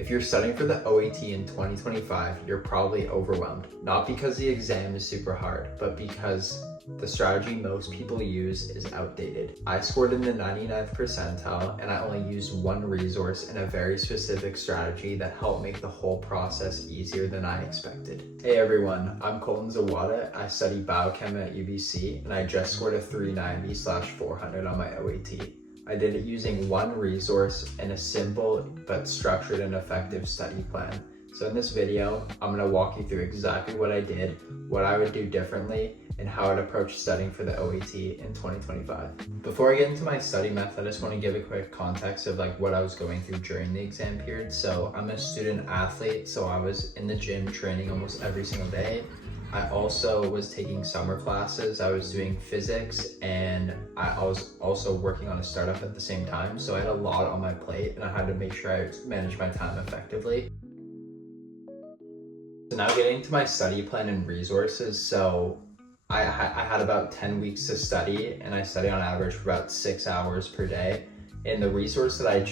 If you're studying for the OAT in 2025, you're probably overwhelmed. Not because the exam is super hard, but because the strategy most people use is outdated. I scored in the 99th percentile and I only used one resource and a very specific strategy that helped make the whole process easier than I expected. Hey everyone, I'm Colton Zawada. I study biochem at UBC and I just scored a 390/400 on my OAT. I did it using one resource and a simple but structured and effective study plan. So in this video, I'm going to walk you through exactly what I did, what I would do differently, and how I'd approach studying for the OAT in 2025. Before I get into my study method, I just want to give a quick context of what I was going through during the exam period. So I'm a student athlete, so I was in the gym training almost every single day. I also was taking summer classes. I was doing physics and I was also working on a startup at the same time. So I had a lot on my plate and I had to make sure I managed my time effectively. So now getting to my study plan and resources. So I had about 10 weeks to study and I study on average for about 6 hours per day. And the resource that I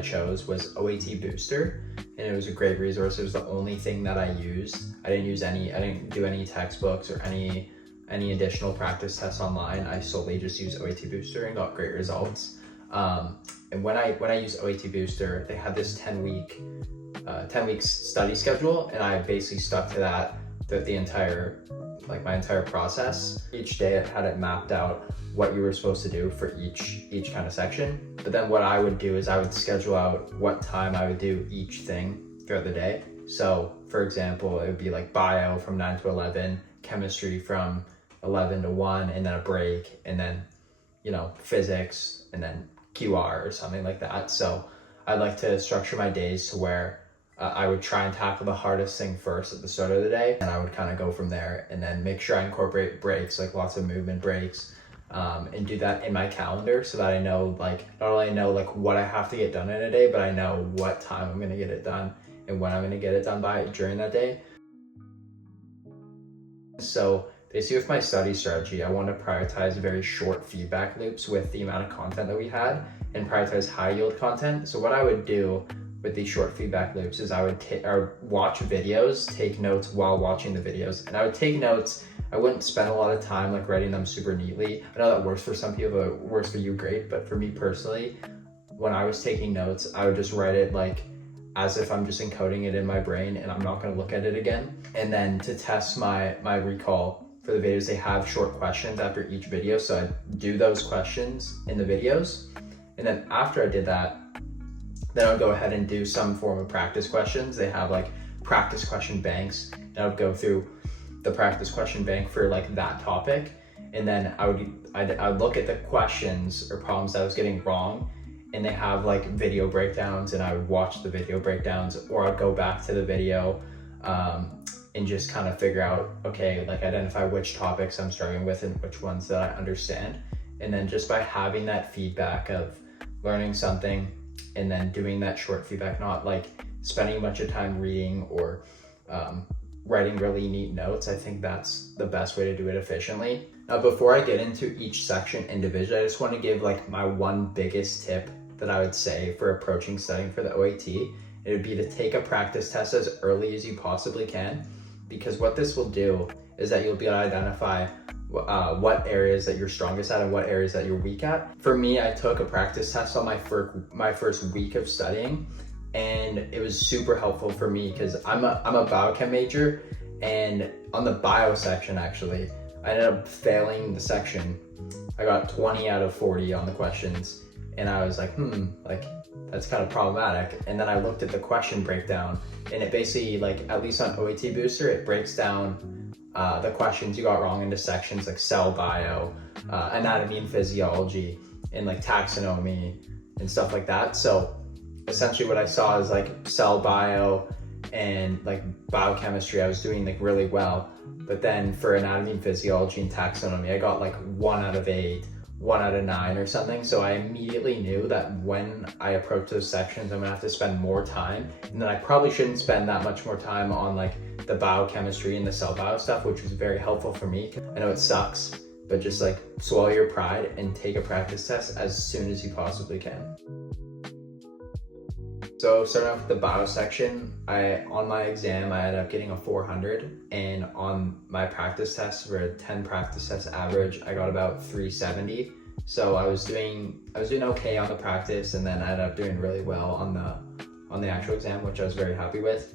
chose was OAT Booster, and it was a great resource. It was the only thing that I used. I didn't do any textbooks or any additional practice tests online. I solely just used OAT Booster and got great results. And when I used OAT Booster, they had this 10 week study schedule, and I basically stuck to that my entire process. Each day I had it mapped out what you were supposed to do for each kind of section. But then what I would do is I would schedule out what time I would do each thing throughout the day. So for example, it would be like bio from 9 to 11, chemistry from 11 to 1, and then a break, and then, physics, and then QR or something like that. So I'd like to structure my days to where I would try and tackle the hardest thing first at the start of the day, and I would kind of go from there, and then make sure I incorporate breaks, like lots of movement breaks, and do that in my calendar so that I know, not only know what I have to get done in a day, but I know what time I'm going to get it done and when I'm going to get it done by during that day. So basically with my study strategy, I want to prioritize very short feedback loops with the amount of content that we had and prioritize high yield content. So what I would do with these short feedback loops is I would watch videos, take notes while watching the videos, and I would take notes. I wouldn't spend a lot of time writing them super neatly. I know that works for some people, but works for you, great. But for me personally, when I was taking notes, I would just write it as if I'm just encoding it in my brain and I'm not gonna look at it again. And then to test my recall for the videos, they have short questions after each video. So I do those questions in the videos. And then after I did that, then I would go ahead and do some form of practice questions. They have practice question banks, and I would go through the practice question bank for that topic. And then I would look at the questions or problems that I was getting wrong, and they have video breakdowns, and I would watch the video breakdowns, or I'd go back to the video and just kind of figure out, identify which topics I'm struggling with and which ones that I understand. And then just by having that feedback of learning something and then doing that short feedback, not spending a bunch of time reading or writing really neat notes, I think that's the best way to do it efficiently. Now, before I get into each section individually, I just want to give my one biggest tip that I would say for approaching studying for the OAT. It would be to take a practice test as early as you possibly can, because what this will do is that you'll be able to identify what areas that you're strongest at and what areas that you're weak at. For me, I took a practice test on my first week of studying, and it was super helpful for me because I'm a biochem major, and on the bio section, actually, I ended up failing the section. I got 20 out of 40 on the questions, and I was that's kind of problematic. And then I looked at the question breakdown, and it basically, at least on OAT Booster, it breaks down the questions you got wrong into sections like cell bio, anatomy and physiology, and taxonomy and stuff like that. So essentially what I saw is cell bio and biochemistry, I was doing really well. But then for anatomy and physiology and taxonomy, I got 1 out of 8, 1 out of 9 or something. So I immediately knew that when I approach those sections, I'm gonna have to spend more time, and then I probably shouldn't spend that much more time on the biochemistry and the cell bio stuff, which was very helpful for me. I know it sucks, but just swallow your pride and take a practice test as soon as you possibly can. So starting off with the bio section, on my exam, I ended up getting a 400, and on my practice test for a 10 practice test average, I got about 370. So I was doing okay on the practice, and then I ended up doing really well on the actual exam, which I was very happy with.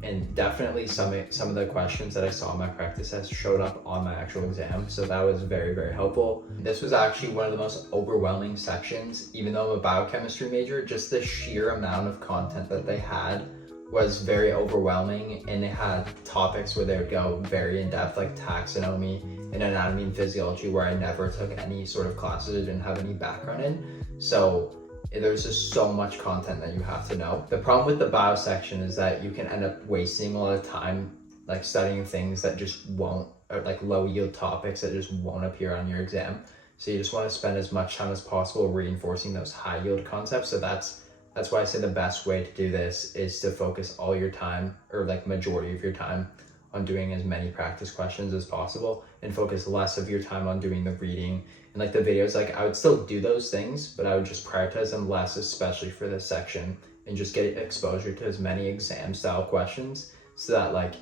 And definitely some of the questions that I saw in my practice test showed up on my actual exam, so that was very, very helpful. This was actually one of the most overwhelming sections. Even though I'm a biochemistry major, just the sheer amount of content that they had was very overwhelming, and they had topics where they would go very in depth, like taxonomy and anatomy and physiology, where I never took any sort of classes or didn't have any background in. So there's just so much content that you have to know. The problem with the bio section is that you can end up wasting a lot of time like studying things that just won't, or like low yield topics that just won't appear on your exam. So you just want to spend as much time as possible reinforcing those high yield concepts. So that's why I say the best way to do this is to focus all your time, or like majority of your time, on doing as many practice questions as possible, and focus less of your time on doing the reading and like the videos. Like I would still do those things, but I would just prioritize them less, especially for this section, and just get exposure to as many exam style questions, so that like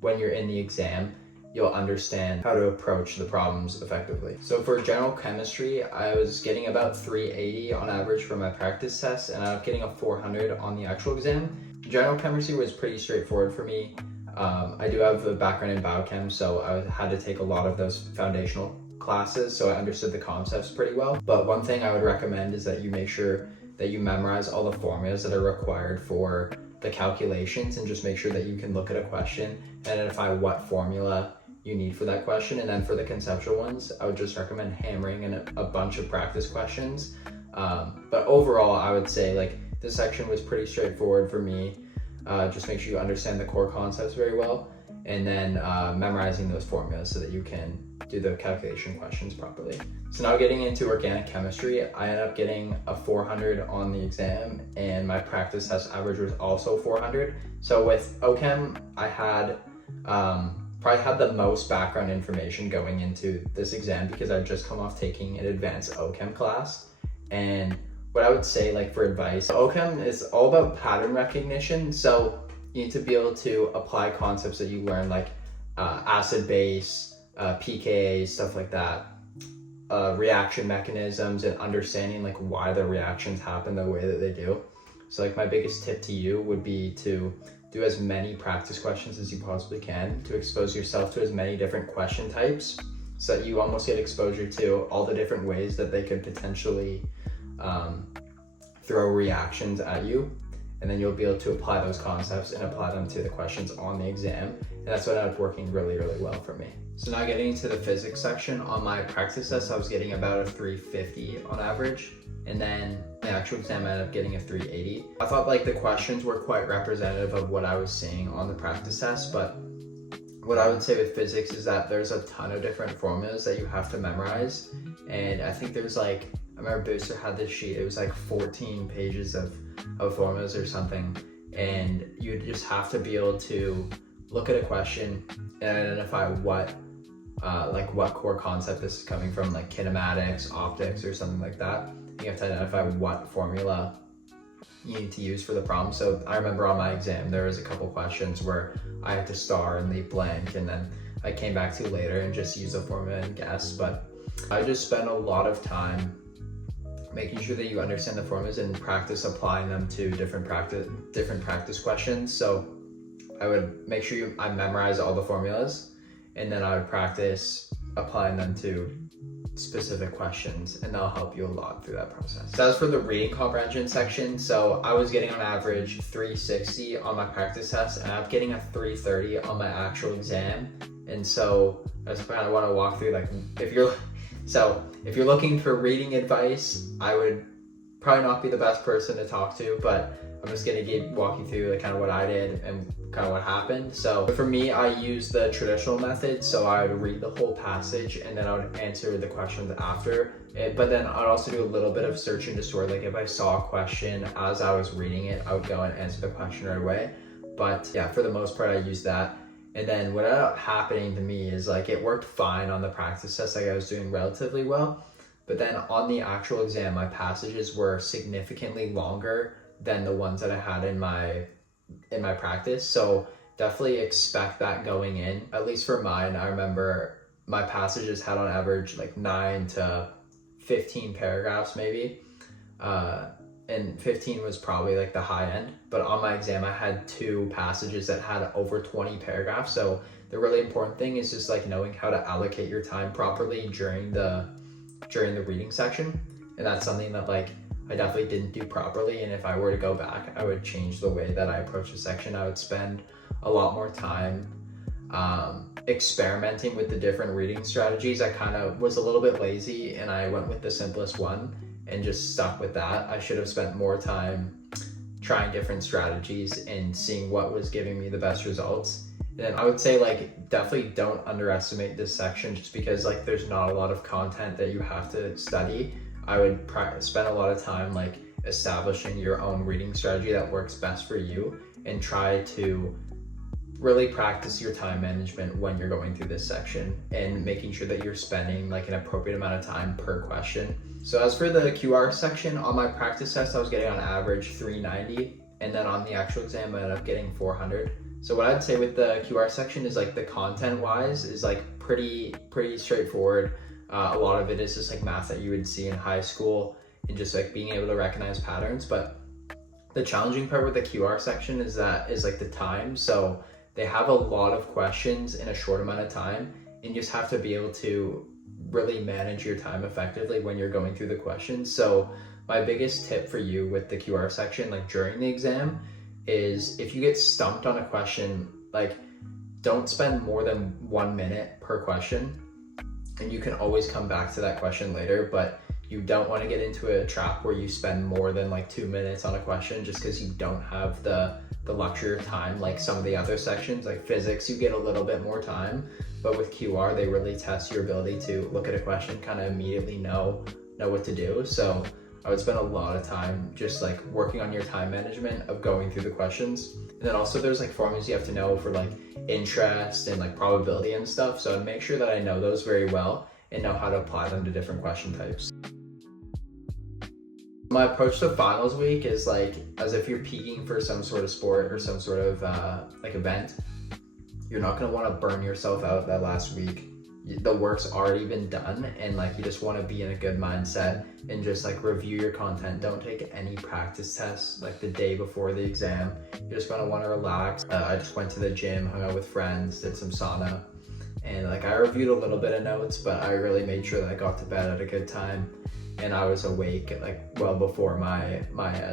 when you're in the exam, you'll understand how to approach the problems effectively. So for general chemistry, I was getting about 380 on average for my practice test, and I was getting a 400 on the actual exam. General chemistry was pretty straightforward for me. I do have a background in biochem, so I had to take a lot of those foundational classes, so I understood the concepts pretty well. But one thing I would recommend is that you make sure that you memorize all the formulas that are required for the calculations, and just make sure that you can look at a question and identify what formula you need for that question. And then for the conceptual ones, I would just recommend hammering in a bunch of practice questions. But overall, I would say like this section was pretty straightforward for me. Just make sure you understand the core concepts very well, and then memorizing those formulas so that you can do the calculation questions properly. So now getting into organic chemistry, I ended up getting a 400 on the exam, and my practice test average was also 400. So with OChem, I had probably had the most background information going into this exam, because I've just come off taking an advanced OChem class. And what I would say, like for advice, OChem is all about pattern recognition. So you need to be able to apply concepts that you learn, like acid base, pKa, stuff like that, reaction mechanisms, and understanding like why the reactions happen the way that they do. So like my biggest tip to you would be to do as many practice questions as you possibly can, to expose yourself to as many different question types, so that you almost get exposure to all the different ways that they could potentially throw reactions at you, and then you'll be able to apply those concepts and apply them to the questions on the exam. And that's what ended up working really, really well for me. So now getting into the physics section, on my practice test, I was getting about a 350 on average, and then the actual exam I ended up getting a 380. I thought like the questions were quite representative of what I was seeing on the practice test, but what I would say with physics is that there's a ton of different formulas that you have to memorize. And I think there's like, I remember Booster had this sheet, it was like 14 pages of formulas or something. And you just have to be able to look at a question and identify what core concept this is coming from, like kinematics, optics, or something like that. You have to identify what formula you need to use for the problem. So I remember on my exam, there was a couple questions where I had to star and leave blank, and then I came back to later and just used the formula and guess. But I just spent a lot of time making sure that you understand the formulas and practice applying them to different practice questions. So I would make sure I memorize all the formulas, and then I would practice applying them to specific questions, and that'll help you a lot through that process. So as for the reading comprehension section, so I was getting on average 360 on my practice test, and I'm getting a 330 on my actual exam. And so I just kind of want to walk through, like, if you're looking for reading advice, I would probably not be the best person to talk to, but I'm just gonna walk you through like kind of what I did and kind of what happened. So for me, I used the traditional method. So I would read the whole passage, and then I would answer the questions after it. But then I'd also do a little bit of search and destroy. Like if I saw a question as I was reading it, I would go and answer the question right away. But yeah, for the most part, I used that. And then what ended up happening to me is like it worked fine on the practice test. Like I was doing relatively well. But then on the actual exam, my passages were significantly longer than the ones that I had in my practice. So definitely expect that going in. At least for mine, I remember my passages had on average like 9 to 15 paragraphs maybe. And 15 was probably like the high end, but on my exam I had 2 passages that had over 20 paragraphs. So the really important thing is just like knowing how to allocate your time properly during the reading section. And that's something that like I definitely didn't do properly, and if I were to go back, I would change the way that I approach the section. I would spend a lot more time experimenting with the different reading strategies. I kind of was a little bit lazy and I went with the simplest one and just stuck with that. I should have spent more time trying different strategies and seeing what was giving me the best results. And I would say like definitely don't underestimate this section, just because like there's not a lot of content that you have to study. I would spend a lot of time like establishing your own reading strategy that works best for you, and try to really practice your time management when you're going through this section and making sure that you're spending like an appropriate amount of time per question. So as for the QR section, on my practice test I was getting on average 390, and then on the actual exam I ended up getting 400. So what I'd say with the QR section is like the content wise is like pretty straightforward. A lot of it is just like math that you would see in high school and just like being able to recognize patterns. But the challenging part with the QR section is like the time. So they have a lot of questions in a short amount of time, and you just have to be able to really manage your time effectively when you're going through the questions. So my biggest tip for you with the QR section, like during the exam, is if you get stumped on a question, like don't spend more than 1 minute per question, and you can always come back to that question later. But you don't want to get into a trap where you spend more than like 2 minutes on a question just because you don't have the luxury of time. Like some of the other sections, like physics, you get a little bit more time, but with QR they really test your ability to look at a question, kind of immediately know what to do. So I would spend a lot of time just like working on your time management of going through the questions. And then also there's like formulas you have to know for like interest and like probability and stuff. So I'd make sure that I know those very well and know how to apply them to different question types. My approach to finals week is like as if you're peaking for some sort of sport or some sort of like event. You're not going to want to burn yourself out that last week. The work's already been done, and like you just want to be in a good mindset and just like review your content. Don't take any practice tests like the day before the exam. You're just going to want to relax. I just went to the gym, hung out with friends, did some sauna, and like I reviewed a little bit of notes, but I really made sure that I got to bed at a good time and I was awake like well before my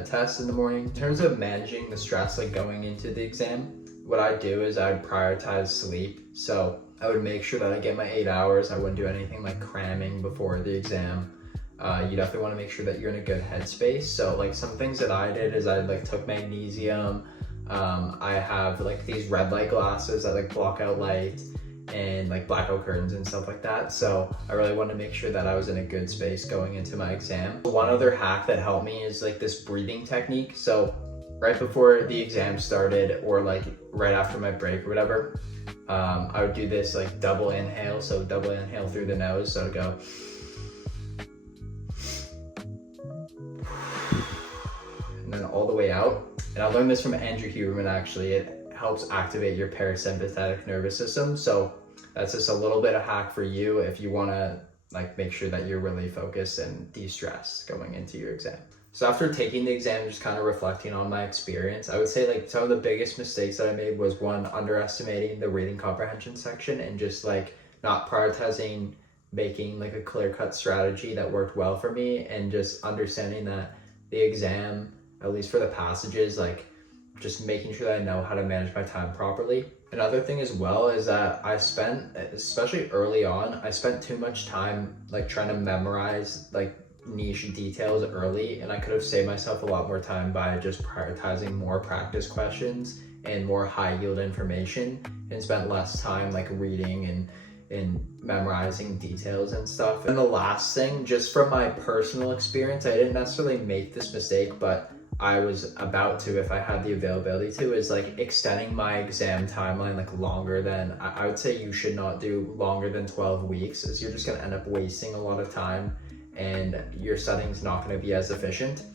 test in the morning. In terms of managing the stress like going into the exam, what I do is I'd prioritize sleep. So I would make sure that I get my 8 hours. I wouldn't do anything like cramming before the exam. You definitely want to make sure that you're in a good headspace. So like some things that I did is I like took magnesium. I have like these red light glasses that like block out light, and like blackout curtains and stuff like that. So I really wanted to make sure that I was in a good space going into my exam. One other hack that helped me is like this breathing technique. So right before the exam started, or like right after my break or whatever, I would do this like double inhale. So double inhale through the nose. So I'd go and then all the way out. And I learned this from Andrew Huberman actually. It helps activate your parasympathetic nervous system. So that's just a little bit of hack for you if you want to like make sure that you're really focused and de-stressed going into your exam. So after taking the exam, just kind of reflecting on my experience, I would say like some of the biggest mistakes that I made was one, underestimating the reading comprehension section and just like not prioritizing making like a clear-cut strategy that worked well for me, and just understanding that the exam, at least for the passages, like just making sure that I know how to manage my time properly. Another thing as well is that I spent, especially early on, I spent too much time like trying to memorize like niche details early, and I could have saved myself a lot more time by just prioritizing more practice questions and more high yield information, and spent less time like reading and memorizing details and stuff. And the last thing, just from my personal experience, I didn't necessarily make this mistake, but I was about to if I had the availability to, is like extending my exam timeline like longer than, I would say you should not do longer than 12 weeks, as you're just going to end up wasting a lot of time and your studying's not going to be as efficient.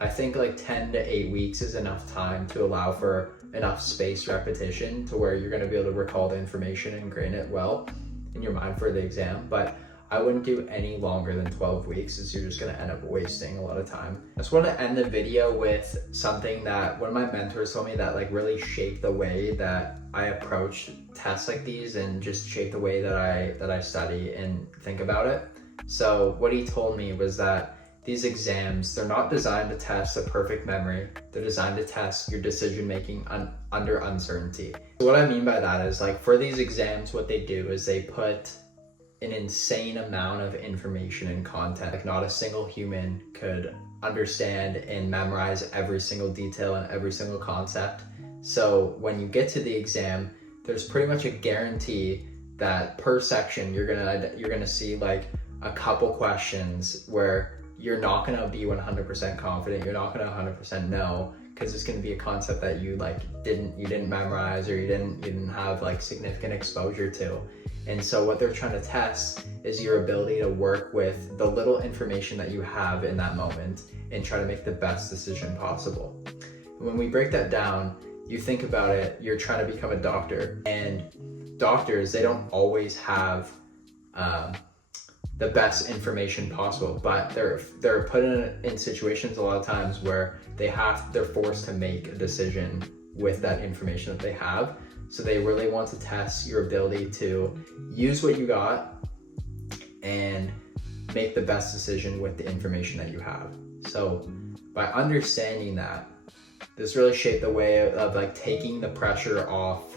I think like 10 to 8 weeks is enough time to allow for enough spaced repetition to where you're going to be able to recall the information and ingrain it well in your mind for the exam. But I wouldn't do any longer than 12 weeks, as you're just going to end up wasting a lot of time. I just want to end the video with something that one of my mentors told me that like really shaped the way that I approach tests like these, and just shaped the way that I study and think about it. So what he told me was that these exams, they're not designed to test a perfect memory. They're designed to test your decision making under uncertainty. So what I mean by that is, like, for these exams, what they do is they put an insane amount of information and content. Like, not a single human could understand and memorize every single detail and every single concept. So when you get to the exam, there's pretty much a guarantee that per section you're gonna see like a couple questions where you're not gonna be 100% confident. You're not gonna 100% know, because it's gonna be a concept that you didn't memorize, or you didn't have like significant exposure to. And so what they're trying to test is your ability to work with the little information that you have in that moment and try to make the best decision possible. When we break that down, you think about it, you're trying to become a doctor, and doctors, they don't always have the best information possible, but they're put in situations a lot of times where they're forced to make a decision with that information that they have. So they really want to test your ability to use what you got and make the best decision with the information that you have. So by understanding that, this really shaped the way of like taking the pressure off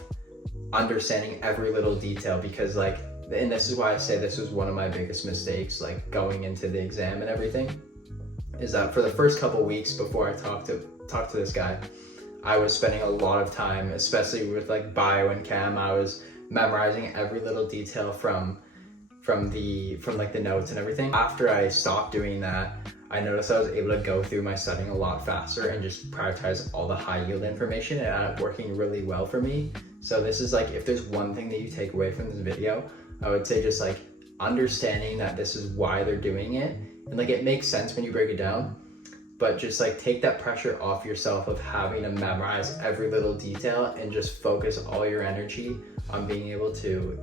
understanding every little detail, because like, and this is why I say this was one of my biggest mistakes, like going into the exam and everything, is that for the first couple weeks before I talked to this guy, I was spending a lot of time, especially with like bio and chem. I was memorizing every little detail from like the notes and everything. After I stopped doing that, I noticed I was able to go through my studying a lot faster and just prioritize all the high yield information, and it ended up working really well for me. So this is like, if there's one thing that you take away from this video, I would say just like understanding that this is why they're doing it, and like it makes sense when you break it down, but just like take that pressure off yourself of having to memorize every little detail, and just focus all your energy on being able to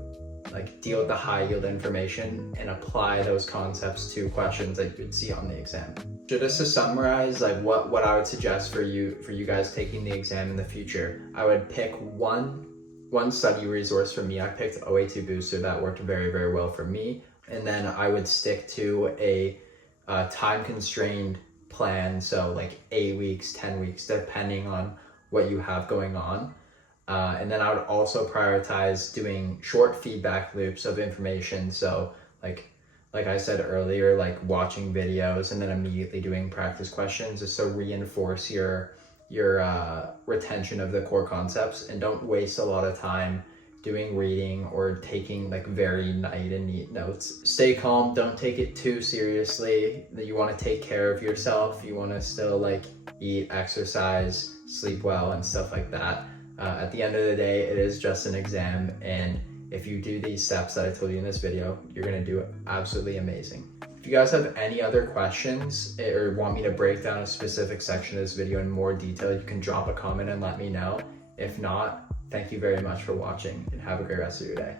like deal with the high yield information and apply those concepts to questions that you would see on the exam. So just to summarize, like what I would suggest for you guys taking the exam in the future, I would pick one study resource. For me, I picked OAT Booster. That worked very, very well for me. And then I would stick to a time constrained plan. So like 8 weeks, 10 weeks, depending on what you have going on. And then I would also prioritize doing short feedback loops of information. So like I said earlier, like watching videos and then immediately doing practice questions, just to reinforce your retention of the core concepts, and don't waste a lot of time doing reading or taking like very nice and neat notes. Stay calm, don't take it too seriously. That you want to take care of yourself. You want to still like eat, exercise, sleep well, and stuff like that. At the end of the day, it is just an exam, and if you do these steps that I told you in this video, you're gonna do absolutely amazing. If you guys have any other questions or want me to break down a specific section of this video in more detail, you can drop a comment and let me know. If not, thank you very much for watching, and have a great rest of your day.